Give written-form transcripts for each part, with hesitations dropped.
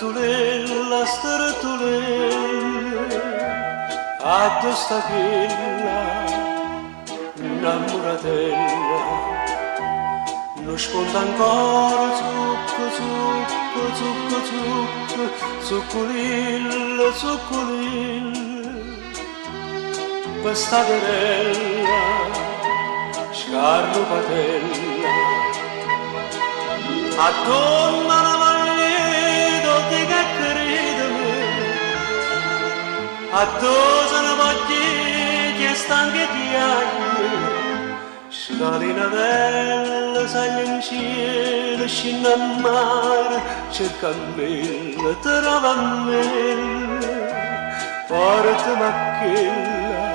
Stretulella, stretulella, addosso a quella innamoratella, non sconta ancora zucco, zucco, zucco, zucco, zuccolilla, zuccolilla, questa querella, scarrupatella, a donna la maglietta che crede me, a dosa la voglia che stanca di anni, scalina bella, sai in cielo, scina a mare, cerca me, trova me, porta macchella,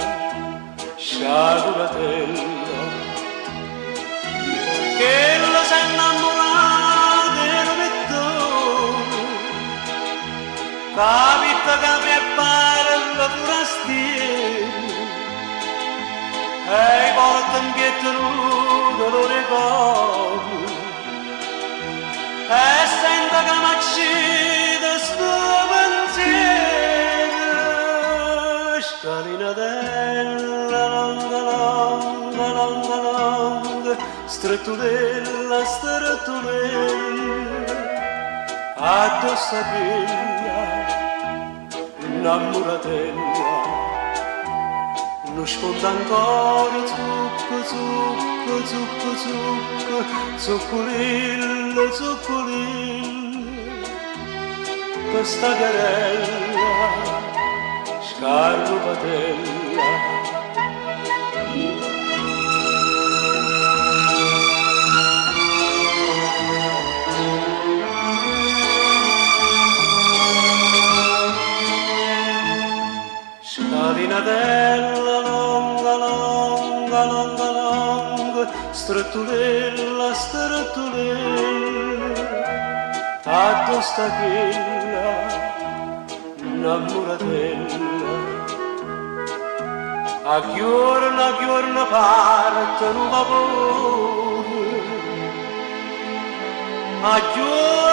sciagulatella, che la sa innamorata e lo metto, capita che prepara la forastiera, e porta in pietro nudo lo ricordo, e senta che m'accide sto pensiero, scalinatella, longa, longa, longa, longa, stretulella, stretulella, addosso a quella innamoratella, non sconta ancora zucco, zucco, zucco, zucco, zuccolilla, zuccolilla, questa querella, scarrupatella. Scalinatella, longa, longa, longa, longa, stretulella, stretulella, addosso a quella innamoratella. A giorno parte un vapore, a giorno